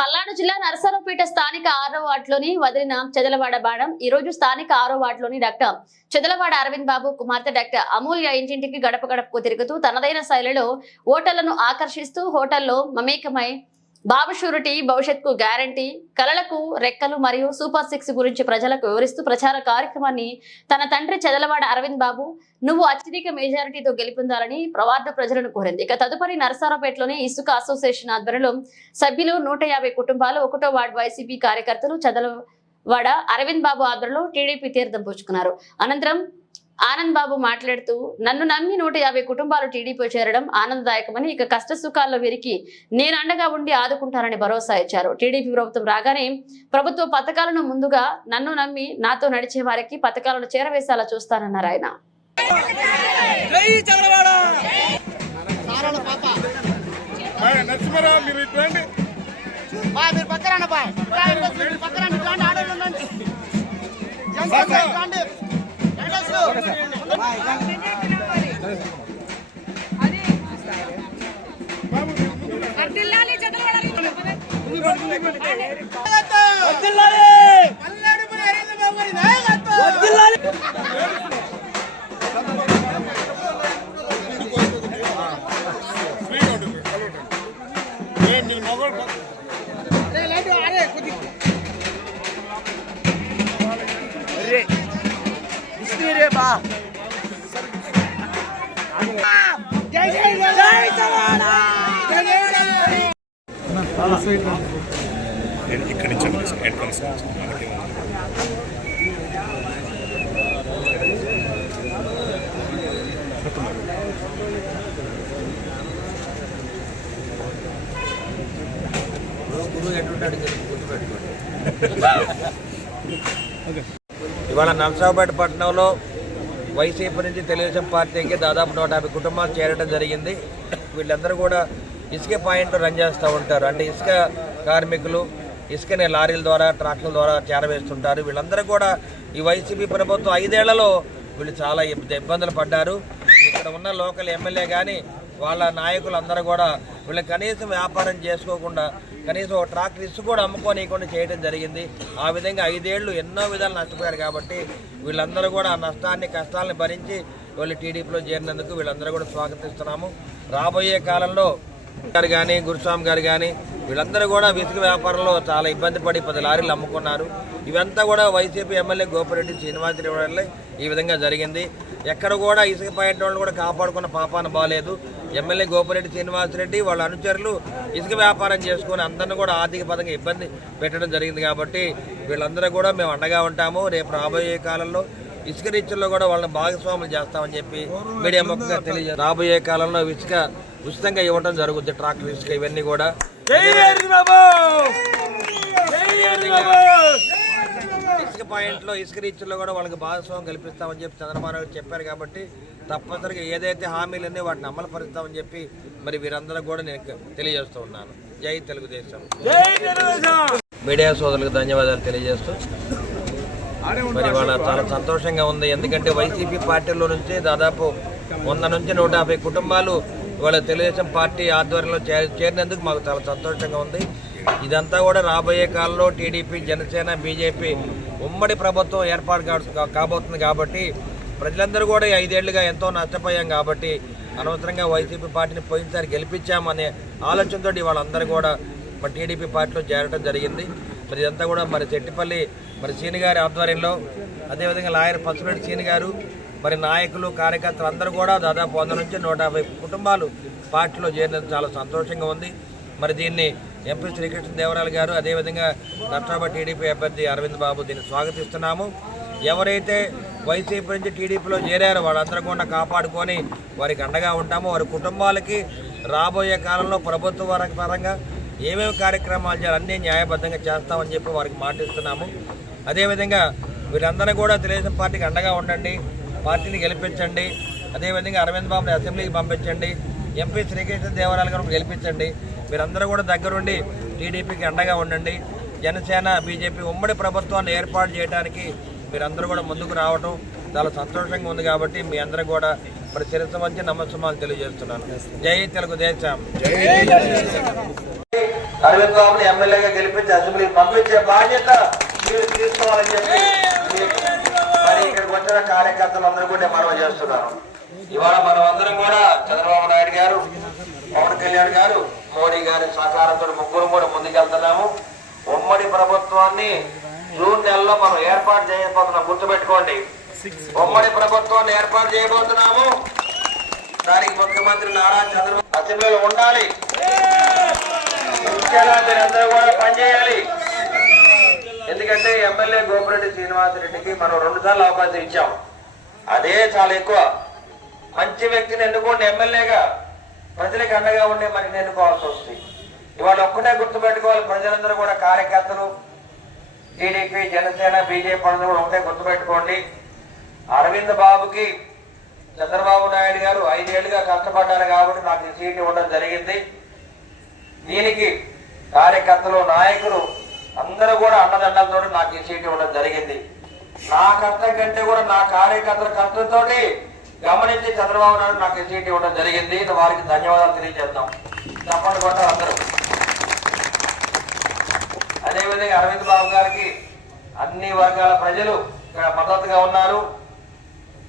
పల్నాడు జిల్లా నరసరావుపేట స్థానిక ఆరో వార్డులోని వదిలిన చెదలవాడ బాణం. ఈ రోజు స్థానిక ఆరో వార్డులోని డాక్టర్ చెదలవాడ అరవింద్ బాబు కుమార్తె డాక్టర్ అమూల్య ఇంటింటికి గడప గడపకు తిరుగుతూ తనదైన శైలిలో ఓటర్లను ఆకర్షిస్తూ హోటల్లో మమేకమై బాబు షూరిటీ భవిష్యత్కు గ్యారంటీ కలలకు రెక్కలు మరియు సూపర్ సిక్స్ గురించి ప్రజలకు వివరిస్తూ ప్రచార కార్యక్రమాన్ని తన తండ్రి చెదలవాడ అరవింద్ బాబు నువ్వు అత్యధిక మెజారిటీతో గెలుపొందాలని ప్రవార్డు ప్రజలను కోరింది. ఇక తదుపరి నరసారావుపేటలోని ఇసుక అసోసియేషన్ ఆధ్వర్యంలో సభ్యులు నూట యాభై కుటుంబాలు ఒకటో వార్డు వైసీపీ కార్యకర్తలు చదలవాడ అరవింద్ బాబు ఆధ్వర్యంలో టీడీపీ తీర్థం పుచ్చుకున్నారు. అనంతరం ఆనంద్ బాబు మాట్లాడుతూ నన్ను నమ్మి నూట యాభై కుటుంబాలు టీడీపీ చేరడం ఆనందదాయకమని ఇక కష్ట సుఖాల్లో వీరికి నేను అండగా ఉండి ఆదుకుంటానని భరోసా ఇచ్చారు. టీడీపీ ప్రభుత్వం రాగానే ప్రభుత్వ పథకాలను ముందుగా నన్ను నమ్మి నాతో నడిచే వారికి పథకాలను చేరవేసేలా చూస్తానన్నారు ఆయన. మీరు పక్కన పక్కన వర్ధిల్లాలి చంద్రబాబు వద్దిల్లాలి బా. ఇక్కడి నుంచి ఎంట్రన్స్ ఇవాళ నరసరావుపేట పట్టణంలో వైసీపీ నుంచి తెలుగుదేశం పార్టీకి దాదాపు నూట యాభై కుటుంబాలు చేరడం జరిగింది. వీళ్ళందరూ కూడా ఇసుక పాయింట్ రన్ చేస్తూ ఉంటారు. అంటే ఇసుక కార్మికులు ఇసుకని లారీల ద్వారా ట్రాక్టర్ల ద్వారా చేరవేస్తుంటారు. వీళ్ళందరూ కూడా ఈ వైసీపీ ప్రభుత్వం ఐదేళ్ళలో వీళ్ళు చాలా ఇబ్బందులు పడ్డారు. ఇక్కడ ఉన్న లోకల్ ఎమ్మెల్యే కానీ వాళ్ళ నాయకులు అందరూ కూడా వీళ్ళు కనీసం వ్యాపారం చేసుకోకుండా కనీసం ఒక ట్రాక్టర్ ఇసుక కూడా అమ్ముకోనీయకుండా చేయడం జరిగింది. ఆ విధంగా ఐదేళ్ళు ఎన్నో విధాలు నష్టపోయారు కాబట్టి వీళ్ళందరూ కూడా ఆ నష్టాన్ని కష్టాలను భరించి వాళ్ళు టీడీపీలో చేరినందుకు వీళ్ళందరూ కూడా స్వాగతిస్తున్నాము. రాబోయే కాలంలో గారు కానీ గురుస్వామి గారు కానీ వీళ్ళందరూ కూడా ఇసుక వ్యాపారంలో చాలా ఇబ్బంది పడి పది లారీలు అమ్ముకున్నారు. ఇవంతా కూడా వైసీపీ ఎమ్మెల్యే గోపిరెడ్డి శ్రీనివాసరెడ్డి వల్లే ఈ విధంగా జరిగింది. ఎక్కడ కూడా ఇసుక పాయింట్ వాళ్ళు కూడా కాపాడుకున్న పాపాన బాలేదు. ఎమ్మెల్యే గోపిరెడ్డి శ్రీనివాసరెడ్డి వాళ్ళ అనుచరులు ఇసుక వ్యాపారం చేసుకుని అందరిని కూడా ఆర్థిక పరంగా ఇబ్బంది పెట్టడం జరిగింది కాబట్టి వీళ్ళందరూ కూడా మేము అండగా ఉంటాము. రేపు రాబోయే కాలంలో ఇసుక రీచ్ల్లో కూడా వాళ్ళని భాగస్వాములు చేస్తామని చెప్పి మీడియా ముఖంగా తెలియజే రాబోయే కాలంలో ఇసుక ఉచితంగా ఇవ్వడం జరుగుద్ది. ట్రాక్టర్ ఇసుక ఇవన్నీ కూడా. ఇసుక పాయింట్లో ఇసుక రీచ్ల్లో కూడా వాళ్ళకి భాగస్వామ్యం కల్పిస్తామని చెప్పి చంద్రబాబు నాయుడు చెప్పారు కాబట్టి తప్పనిసరిగా ఏదైతే హామీలు ఉన్నాయో వాటిని అమలు పరుస్తామని చెప్పి మరి వీరందరూ కూడా నేను తెలియజేస్తూ ఉన్నాను. జై తెలుగుదేశం. మీడియా సోదరులకు ధన్యవాదాలు తెలియజేస్తూ మరి ఇవాళ చాలా సంతోషంగా ఉంది. ఎందుకంటే వైసీపీ పార్టీలో నుంచి దాదాపు వంద నుంచి నూట యాభై కుటుంబాలు ఇవాళ తెలుగుదేశం పార్టీ ఆధ్వర్యంలో చేరినందుకు మాకు చాలా సంతోషంగా ఉంది. ఇదంతా కూడా రాబోయే కాలంలో టీడీపీ జనసేన బీజేపీ ఉమ్మడి ప్రభుత్వం ఏర్పాటు కాబోతుంది కాబట్టి ప్రజలందరూ కూడా ఐదేళ్ళుగా ఎంతో నష్టపోయాం కాబట్టి అనవసరంగా వైసీపీ పార్టీని పోయినసారి గెలిపించామనే ఆలోచనతో వాళ్ళందరూ కూడా మరి టీడీపీ పార్టీలో చేరడం జరిగింది. మరి ఇదంతా కూడా మరి చెట్టిపల్లి మరి సీని గారి ఆధ్వర్యంలో అదేవిధంగా లాయర్ పసురెడ్డి సీని గారు మరి నాయకులు కార్యకర్తలు అందరూ కూడా దాదాపు వంద నుంచి నూట యాభై కుటుంబాలు పార్టీలో చేరినందుకు చాలా సంతోషంగా ఉంది. మరి దీన్ని ఎంపీ శ్రీకృష్ణ దేవరాయలు గారు అదేవిధంగా నట్రాబా టీడీపీ అభ్యర్థి అరవింద్ బాబు దీన్ని స్వాగతిస్తున్నాము. ఎవరైతే వైసీపీ నుంచి టీడీపీలో చేరారు. వాళ్ళందరూ కూడా కాపాడుకొని వారికి అండగా ఉంటాము. వారి కుటుంబాలకి రాబోయే కాలంలో ప్రభుత్వ పరంగా ఏమేమి కార్యక్రమాలు చేయాలి అన్నీ న్యాయబద్ధంగా చేస్తామని చెప్పి వారికి మాటిస్తున్నాము. అదేవిధంగా వీరందరూ కూడా తెలుగుదేశం పార్టీకి అండగా ఉండండి. పార్టీని గెలిపించండి. అదేవిధంగా అరవింద్ బాబుని అసెంబ్లీకి పంపించండి. ఎంపీ శ్రీకృష్ణ దేవరాయలు గారు గెలిపించండి. మీరందరూ కూడా దగ్గరుండి టీడీపీకి అండగా ఉండండి. జనసేన బీజేపీ ఉమ్మడి ప్రభుత్వాన్ని ఏర్పాటు చేయడానికి మీరందరూ కూడా ముందుకు రావడం చాలా సంతోషంగా ఉంది కాబట్టి మీ అందరూ కూడా మరి నమస్సుమాలు తెలియజేస్తున్నాను. జై తెలుగుదేశం. అరవింద్ బాబుని ఎమ్మెల్యేగా గెలిపించి అసెంబ్లీకి పంపించే బాధ్యత మీరు తీసుకోవాలని చెప్పి మరి ఇక్కడికి వచ్చిన కార్యకర్తలందరూ కూడా నేను మనవి చేస్తున్నాను ఇవాళ మనం అందరం కూడా చంద్రబాబు నాయుడు గారు పవన్ కళ్యాణ్ గారు మోడీ గారి సహకారంతో ముగ్గురు కూడా ముందుకెళ్తున్నాము. ఉమ్మడి ప్రభుత్వాన్ని జూన్ నెలలో మనం ఏర్పాటు చేయబోతున్నాం గుర్తుపెట్టుకోండి. ఉమ్మడి ప్రభుత్వాన్ని ఏర్పాటు చేయబోతున్నాము. దానికి ముఖ్యమంత్రి నారా చంద్రబాబు అసెంబ్లీలో ఉండాలి. ముఖ్యంగా మీరందరూ కూడా పనిచేయాలి. ఎందుకంటే ఎమ్మెల్యే గోపిరెడ్డి శ్రీనివాసరెడ్డికి మనం రెండు సార్లు అవకాశం ఇచ్చాం. అదే చాలా ఎక్కువ. మంచి వ్యక్తిని ఎన్నుకోండి ఎమ్మెల్యేగా. ప్రజలకు అండగా ఉండే మనకి ఎన్నుకోవాల్సి వస్తుంది. ఇవాళ ఒక్కటే గుర్తుపెట్టుకోవాలి. ప్రజలందరూ కూడా కార్యకర్తలు టీడీపీ జనసేన బీజేపీ అనేది కూడా ఒకటే గుర్తుపెట్టుకోండి. అరవింద్ బాబుకి చంద్రబాబు నాయుడు గారు ఐదేళ్ళుగా కష్టపడ్డారు కాబట్టి నాకు సీట్ ఇవ్వడం జరిగింది. దీనికి కార్యకర్తలు నాయకులు అందరూ కూడా అన్నదండలతో నాకు ఈ సీట్ ఇవ్వడం జరిగింది. నా కష్టం కంటే కూడా నా కార్యకర్తల కష్టంతో గమనించి చంద్రబాబు నాయుడు నాకు ఈ సీట్ ఇవ్వడం జరిగింది. వారికి ధన్యవాదాలు తెలియజేద్దాం. చెప్పండి అందరూ. అదేవిధంగా అరవింద్ బాబు గారికి అన్ని వర్గాల ప్రజలు ఇక్కడ మద్దతుగా ఉన్నారు.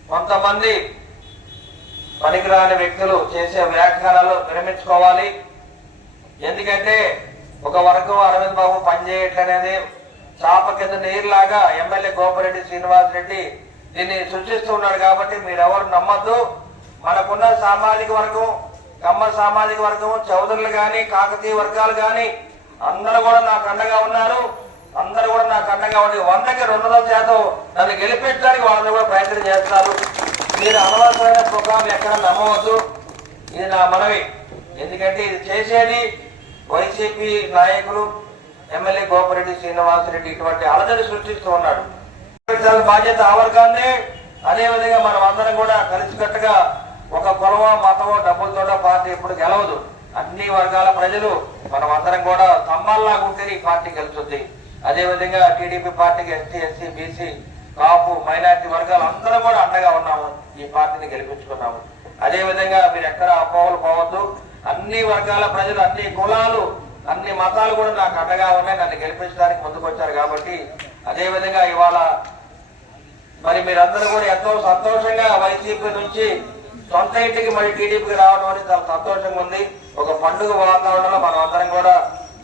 కొంతమంది పనికిరాని వ్యక్తులు చేసే వ్యాఖ్యానాలు విరమించుకోవాలి. ఎందుకంటే ఒక వర్గం అరవింద్ బాబు పనిచేయట్లనేది చాప కింద నీరులాగా ఎమ్మెల్యే గోపిరెడ్డి శ్రీనివాస్ రెడ్డి దీన్ని సృష్టిస్తూ ఉన్నాడు కాబట్టి మీరెవరు నమ్మద్దు. మనకున్న సామాజిక వర్గం కమ్మ సామాజిక వర్గం చౌదరులు కానీ కాకతీయ వర్గాలు కానీ అందరూ కూడా నాకు అండగా ఉన్నారు. అందరూ కూడా నాకు అండగా ఉండి వందకి రెండు వందల శాతం నన్ను గెలిపించడానికి వాళ్ళని కూడా ప్రయత్నం చేస్తారు. మీరు అనవసరమైన ప్రోగ్రాం ఎక్కడ నమ్మవద్దు. ఇది నా మనవి. ఎందుకంటే ఇది చేసేది వైసీపీ నాయకులు ఎమ్మెల్యే గోపిరెడ్డి శ్రీనివాసరెడ్డి ఇటువంటి అలజడి సృష్టిస్తూ ఉన్నాడు. బాధ్యత ఆ వర్గాన్ని అదే విధంగా మనం అందరం కూడా కలిసికట్టుగా ఒక కులమో మతమో డబ్బులతోటో పార్టీ ఎప్పుడు గెలవదు. అన్ని వర్గాల ప్రజలు మనం అందరం కూడా స్తంభాల్లాగా ఉంటేనే ఈ పార్టీ గెలుస్తుంది అదే విధంగా టీడీపీ పార్టీకి ST SC BC Kapu minority వర్గాలు అందరం కూడా అండగా ఉన్నాము. ఈ పార్టీని గెలిపించుకున్నాము. అదే విధంగా మీరు ఎక్కడ అపోహలు పోవద్దు. అన్ని వర్గాల ప్రజలు అన్ని కులాలు అన్ని మతాలు కూడా నాకు అండగా ఉన్నాయి. నన్ను గెలిపించడానికి ముందుకు వచ్చారు కాబట్టి అదే విధంగా ఇవాళ మరి మీరందరూ కూడా ఎంతో సంతోషంగా వైసీపీ నుంచి సొంత ఇంటికి మరి టీడీపీకి రావడం అనేది చాలా సంతోషంగా ఉంది. ఒక పండుగ వాతావరణంలో మనం అందరం కూడా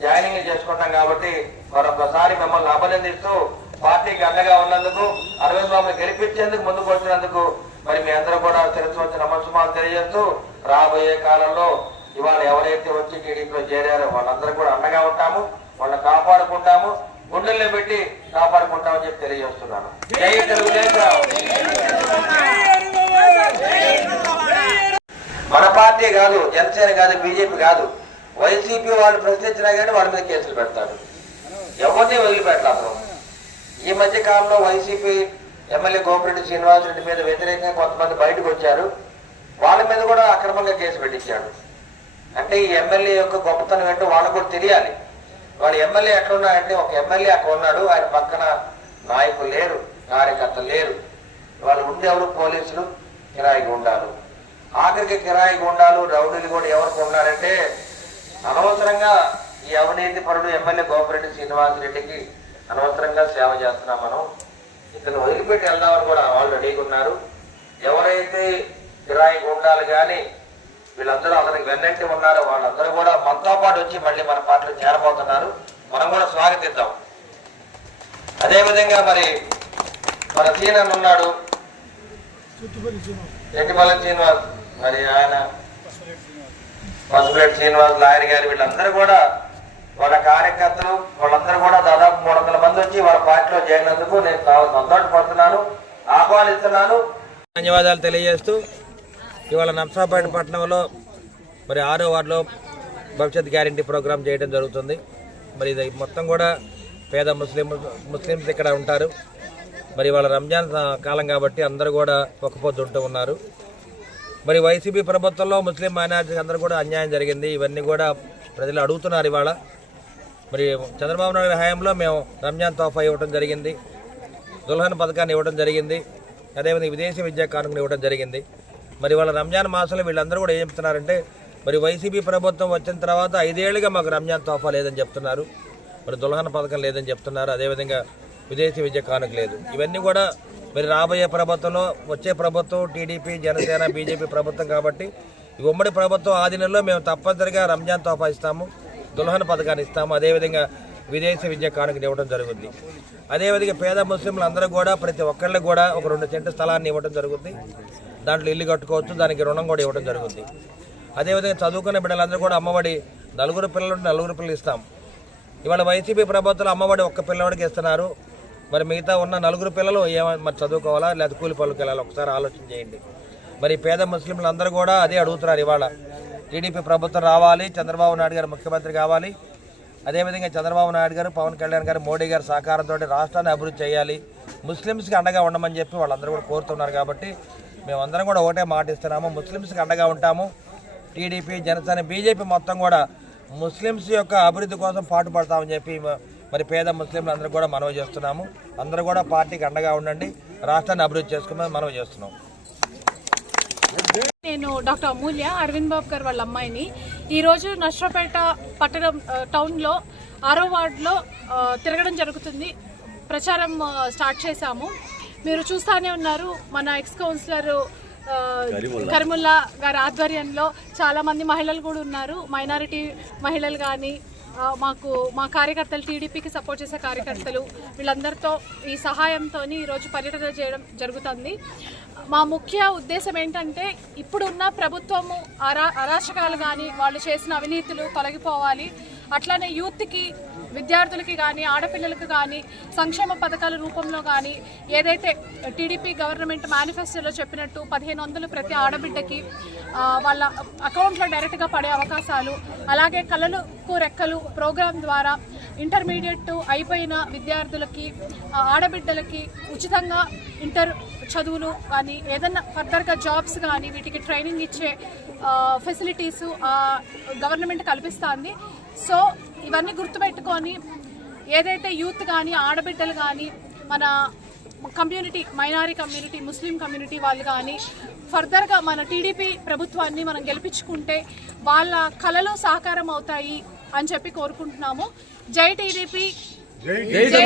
జాయినింగ్ చేసుకుంటాం కాబట్టి మరొకసారి మిమ్మల్ని అభినందిస్తూ పార్టీకి అండగా ఉన్నందుకు అరవింద్ బాబుని గెలిపించేందుకు ముందుకు వచ్చినందుకు మరి మీ అందరూ కూడా తెలుసు వచ్చిన నమస్కారాలు తెలియజేస్తూ రాబోయే కాలంలో ఇవాళ ఎవరైతే వచ్చి టీడీపీలో చేరారో వాళ్ళందరూ కూడా అండగా ఉంటాము వాళ్ళని కాపాడుకుంటాము గుండెల్లో పెట్టి కాపాడుకుంటామని చెప్పి తెలియజేస్తున్నాను. జై తెలుగుదేశం! మన పార్టీ కాదు జనసేన కాదు బీజేపీ కాదు. వైసీపీ వాళ్ళు ప్రశ్నించినా కానీ వాళ్ళ మీద కేసులు పెడతారు. ఎవరిని వదిలిపెట్టారు ఈ మధ్య కాలంలో వైసీపీ ఎమ్మెల్యే గోపిరెడ్డి శ్రీనివాసరెడ్డి మీద వ్యతిరేకంగా కొంతమంది బయటకు వచ్చారు. వాళ్ళ మీద కూడా అక్రమంగా కేసు పెట్టించాడు అంటే ఈ ఎమ్మెల్యే యొక్క గొప్పతనం ఏంటో వాళ్ళకు కూడా తెలియాలి. వాడు ఎమ్మెల్యే ఎట్లున్నాడంటే ఒక ఎమ్మెల్యే అక్కడ ఉన్నాడు ఆయన పక్కన నాయకులు లేరు కార్యకర్తలు లేరు. వాళ్ళు ఉండేవారు పోలీసులు కిరాయి ఉండాలి. ఆఖరికి కిరాయి గుండాలు రౌడీలు కూడా ఎవరికి ఉన్నారంటే అనవసరంగా ఈ అవినీతి పరుడు ఎమ్మెల్యే గోపిరెడ్డి శ్రీనివాసరెడ్డికి అనవసరంగా సేవ చేస్తున్నాం మనం. ఇతను వదిలిపెట్టి వెళ్దామని కూడా వాళ్ళు రెడీగా ఉన్నారు. ఎవరైతే కిరాయి గుండాలు కానీ వీళ్ళందరూ అతనికి వెన్నంటి ఉన్నారో వాళ్ళందరూ కూడా మనతో పాటు వచ్చి మళ్ళీ మన పార్టీలో చేరబోతున్నారు. మనం కూడా స్వాగతిద్దాం. అదేవిధంగా మరి మన సీనన్ ఉన్నాడు. ఎట్టిపల్లి శ్రీనివాస్. మరి ఆయన పసుపేట శ్రీనివాస్ లాయర్ గారు వీళ్ళందరూ కూడా వాళ్ళ కార్యకర్తలు వాళ్ళందరూ కూడా దాదాపు మూడు వందల మంది వచ్చి వాళ్ళ పార్టీలో చేరినందుకు నేను చాలా సంతోషపడుతున్నాను ఆహ్వానిస్తున్నాను. ధన్యవాదాలు తెలియజేస్తూ ఇవాళ నర్సాపేట పట్టణంలో మరి ఆరో వార్డులో భవిష్యత్ గ్యారంటీ ప్రోగ్రాం చేయడం జరుగుతుంది. మరి ఇది మొత్తం కూడా పేద ముస్లిం ముస్లిమ్స్ ఇక్కడ ఉంటారు. మరి వాళ్ళ రంజాన్ కాలం కాబట్టి అందరూ కూడా ఒక పొద్దు ఉంటూ ఉన్నారు. మరి వైసీపీ ప్రభుత్వంలో ముస్లిం మైనారిటీకి అందరూ కూడా అన్యాయం జరిగింది. ఇవన్నీ కూడా ప్రజలు అడుగుతున్నారు ఇవాళ. మరి చంద్రబాబు నాయుడు హయాంలో మేము రంజాన్ తోఫా ఇవ్వడం జరిగింది. దుల్హన్ పథకాన్ని ఇవ్వడం జరిగింది. అదేవిధంగా విదేశీ విద్యా కానుకను ఇవ్వడం జరిగింది. మరి వాళ్ళ రంజాన్ మాసంలో వీళ్ళందరూ కూడా ఏం చెప్తున్నారంటే మరి వైసీపీ ప్రభుత్వం వచ్చిన తర్వాత ఐదేళ్ళుగా మాకు రంజాన్ తోఫా లేదని చెప్తున్నారు. మరి దుల్హన్ పథకం లేదని చెప్తున్నారు. అదేవిధంగా విదేశీ విద్య కానుక లేదు. ఇవన్నీ కూడా మరి రాబోయే ప్రభుత్వంలో వచ్చే ప్రభుత్వం టీడీపీ జనసేన బీజేపీ ప్రభుత్వం కాబట్టి ఈ ఉమ్మడి ప్రభుత్వం ఆధీనంలో మేము తప్పనిసరిగా రంజాన్ తోఫా ఇస్తాము దుల్హన్ పథకాన్ని ఇస్తాము. అదేవిధంగా విదేశీ విద్య కానుకని ఇవ్వడం జరుగుతుంది అదేవిధంగా పేద ముస్లింలు అందరూ కూడా ప్రతి ఒక్కళ్ళకి కూడా ఒక రెండు సెంటు స్థలాన్ని ఇవ్వడం జరుగుతుంది దాంట్లో ఇల్లు కట్టుకోవచ్చు దానికి రుణం కూడా ఇవ్వడం జరుగుతుంది అదేవిధంగా చదువుకునే బిడ్డలందరూ కూడా అమ్మఒడి నలుగురు పిల్లలు నలుగురు పిల్లలు ఇస్తాం. ఇవాళ వైసీపీ ప్రభుత్వం అమ్మఒడి ఒక్క పిల్లవాడికి ఇస్తున్నారు. మరి మిగతా ఉన్న నలుగురు పిల్లలు ఏమైనా మరి చదువుకోవాలా? లేదా కూలి పనులకు వెళ్ళాలి? ఒకసారి ఆలోచన చేయండి. మరి పేద ముస్లింలు అందరూ కూడా అదే అడుగుతున్నారు ఇవాళ. టీడీపీ ప్రభుత్వం రావాలి చంద్రబాబు నాయుడు గారు ముఖ్యమంత్రి కావాలి. అదేవిధంగా చంద్రబాబు నాయుడు గారు పవన్ కళ్యాణ్ గారు మోడీ గారు సహకారంతో రాష్ట్రాన్ని అభివృద్ధి చేయాలి. ముస్లిమ్స్కి అండగా ఉండమని చెప్పి వాళ్ళందరూ కూడా కోరుతున్నారు కాబట్టి మేమందరం కూడా ఒకటే మాటిస్తున్నాము ముస్లిమ్స్కి అండగా ఉంటాము. టీడీపీ జనసేన బీజేపీ మొత్తం కూడా ముస్లిమ్స్ యొక్క అభివృద్ధి కోసం పాటుపడతామని చెప్పి మరి పేద ముస్లింలు అందరూ కూడా మనవి చేస్తున్నాము. అందరూ కూడా పార్టీకి అండగా ఉండండి. రాష్ట్రాన్ని అభివృద్ధి చేసుకోమని మనవి చేస్తున్నాం. నేను డాక్టర్ అమూల్య అరవింద్ బాబు గారు వాళ్ళ అమ్మాయిని. ఈరోజు నష్టపేట పట్టణం టౌన్లో ఆరో వార్డులో తిరగడం జరుగుతుంది. ప్రచారం స్టార్ట్ చేశాము. మీరు చూస్తానే ఉన్నారు మన ఎక్స్ కౌన్సిలర్ కరిముల్లా గారి ఆధ్వర్యంలో చాలామంది మహిళలు కూడా ఉన్నారు. మైనారిటీ మహిళలు కానీ మాకు మా కార్యకర్తలు టీడీపీకి సపోర్ట్ చేసే కార్యకర్తలు వీళ్ళందరితో ఈ సహాయంతో ఈరోజు పర్యటన చేయడం జరుగుతుంది. మా ముఖ్య ఉద్దేశం ఏంటంటే ఇప్పుడున్న ప్రభుత్వము అరా అరాచకాలు కానీ వాళ్ళు చేసిన అవినీతులు తొలగిపోవాలి. అట్లానే యూత్కి విద్యార్థులకి కానీ ఆడపిల్లలకు కానీ సంక్షేమ పథకాల రూపంలో కానీ ఏదైతే టీడీపీ గవర్నమెంట్ మేనిఫెస్టోలో చెప్పినట్టు పదిహేను వందలు ప్రతి ఆడబిడ్డకి వాళ్ళ అకౌంట్లో డైరెక్ట్గా పడే అవకాశాలు అలాగే కళలకు రెక్కలు ప్రోగ్రాం ద్వారా ఇంటర్మీడియట్ అయిపోయిన విద్యార్థులకి ఆడబిడ్డలకి ఉచితంగా ఇంటర్ చదువులు కానీ ఏదన్నా ఫర్దర్గా జాబ్స్ కానీ వీటికి ట్రైనింగ్ ఇచ్చే ఫెసిలిటీస్ గవర్నమెంట్ కల్పిస్తుంది సో ఇవన్నీ గుర్తుపెట్టుకొని ఏదైతే యూత్ కానీ ఆడబిడ్డలు కానీ మన community minority community Muslim community వాళ్ళు కానీ ఫర్దర్గా మన టీడీపీ ప్రభుత్వాన్ని మనం గెలిపించుకుంటే వాళ్ళ కళలు సాకారం అవుతాయి అని చెప్పి కోరుకుంటున్నాము జై టీడీపీ జై